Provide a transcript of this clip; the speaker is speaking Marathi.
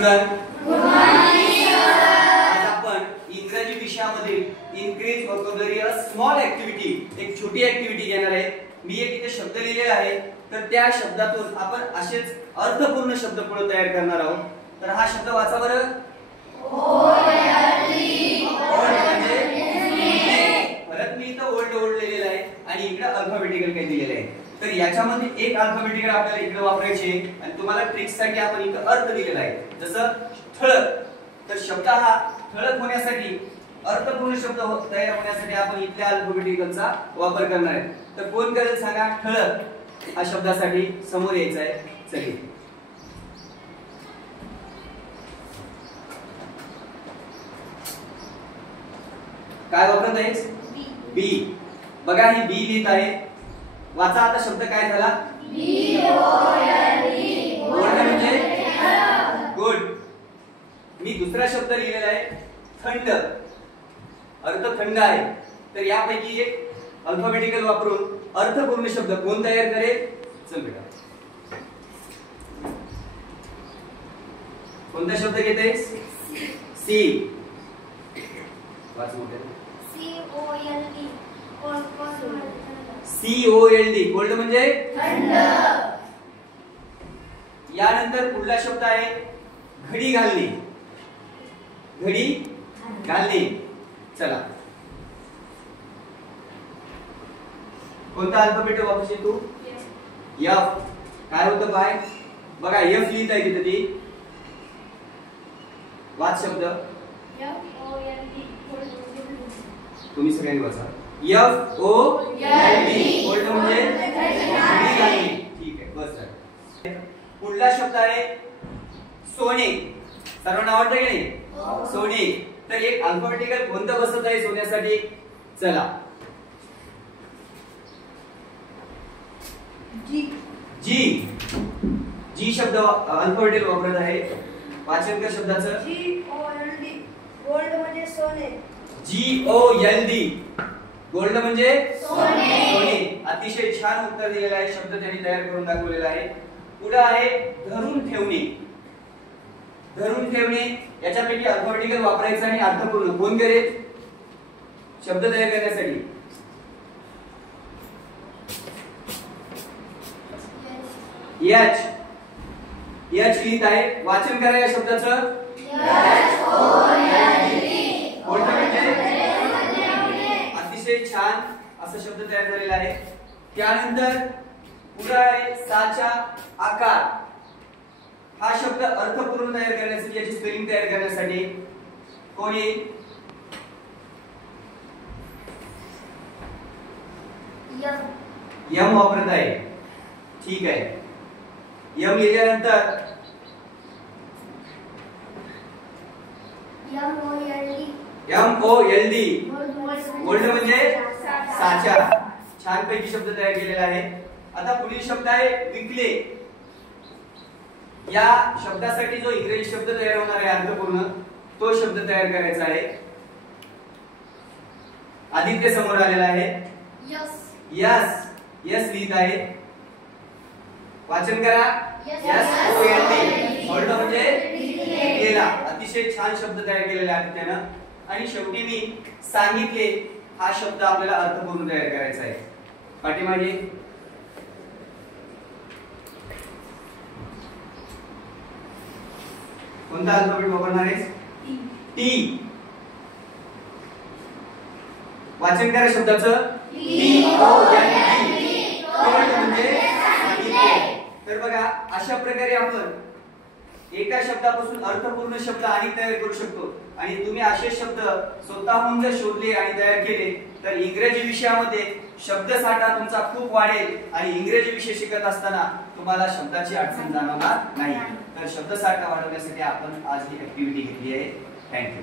स्टुडंट. आज आपण इंग्रजी विषयामधील increase vocabulary a small activity, एक छोटी ऍक्टिव्हिटी घेणार आहे. मी एक इथे शब्द लिहिलेले आहे, तर त्या शब्दातून आपण असेच अर्थपूर्ण शब्द पुढे तयार करणार आहोत. तर हा शब्द वाचा बरं. परत मी इथं ओल्ड लिहिलेला आहे आणि इकडे अल्फाबेटिकल काही दिलेलं आहे. तर याच्यामध्ये एक अल्फाबेटिकल आपल्याला इकडे वापरायचे आणि तुम्हाला ट्रिक्स साठी आपण इथं अर्थ दिलेला आहे. जसं ठळक, तर शब्द हा ठळक होण्यासाठी, अर्थपूर्ण शब्द तयार होण्यासाठी आपण इथल्या अल्फाबेटिकलचा वापर करणार आहे. तर कोण करेल सांगा. ठळक हा शब्दासाठी समोर यायचं आहे. चला काय वापरत आहेस. बी. बघा ही बी लिहित आहे. वाचा आता शब्द काय झाला. म्हणजे गुड. मी दुसरा शब्द लिहिलेला आहे थंड. अर्थ थंड आहे. तर यापैकी एक अल्फाबेटिकल वापरून अर्थपूर्ण शब्द कोण तयार करेल. चल बेटा कोणता शब्द घेतेस. सी. वाच मोठे. COLD. कोल्ड म्हणजे थंड. यानंतर पुढला शब्द आहे घडी घालणे. घडी घालणे. चला कोणता अल्फाबेट वापरशील तू. F. काय होतं बाय. बघा F लिहिता आहे तिथे ती. वाच शब्द. तुम्ही सगळ्यांनी वाचा. FOLD. कोल्ड म्हणजे घडी घालणे. ठीक आहे बस झालं. पुढला शब्द आहे सोने. सर्वांना आवडतं की नाही. सोने. तर एक अल्फाबेटिकल कोणतं बसत आहे सोन्यासाठी. चला जी. जी शब्द अल्फाबेटिकल वापरत आहे. वाचन कर शब्दाचं. गोल्ड म्हणजे सोने. GOLD. गोल्ड म्हणजे सोने. अतिशय छान उत्तर दिलेलं आहे. शब्द त्यांनी तयार करून दाखवलेला आहे. पुढे आहे धरून ठेवणे. धरून ठेवणे याच्यापैकी अल्फाबेटिकल वापरायचं आणि अर्थपूर्ण कोण करेल शब्द तयार करण्यासाठी. H लिहित आहे. वाचन करा या शब्दाचं. अतिशय छान असं शब्द तयार झालेला आहे. त्यानंतर पुढे आहे साचा आकार. हा शब्द अर्थपूर्ण तयार करण्यासाठी, याची स्पेलिंग तयार करण्यासाठी कोण येईल. M वापरत आहे. ठीक आहे. M लिहिल्यानंतर MOLD. गोल्ड म्हणजे साचा. छान पैकी शब्द तयार केलेला आहे. आता पुढील शब्द आहे विकले. या शब्दासाठी जो इंग्रजी शब्द तयार होणार आहे अर्थपूर्ण, तो शब्द तयार करायचा आहे. आदित्य समोर आलेला आहे. यस लिहित आहे. वाचन करा. SOLD. सोल्ड म्हणजे केला. अतिशय छान शब्द तयार केलेला आहे त्यानं. आणि शेवटी मी सांगितले हा शब्द आपल्याला अर्थपूर्ण तयार करायचा आहे. पाठीमागे कोणता अल्फाबेट वापरणार आहेस. T. वाचन करा शब्दाचं. तर बघा अशा प्रकारे आपण एका शब्दापासून अर्थपूर्ण शब्द अनेक तयार करू शकतो. आणि तुम्ही असे शब्द स्वतःहून जर शोधले आणि तयार केले तर इंग्रजी विषयामध्ये शब्दसाठा तुमचा खूप वाढेल आणि इंग्रजी विषय शिकत असताना तुम्हाला शब्दाची अडचण जाणवणार नाही. तर शब्दसाठा वाढवण्यासाठी आपण आज ही ऍक्टिव्हिटी घेतली आहे. थँक्यू.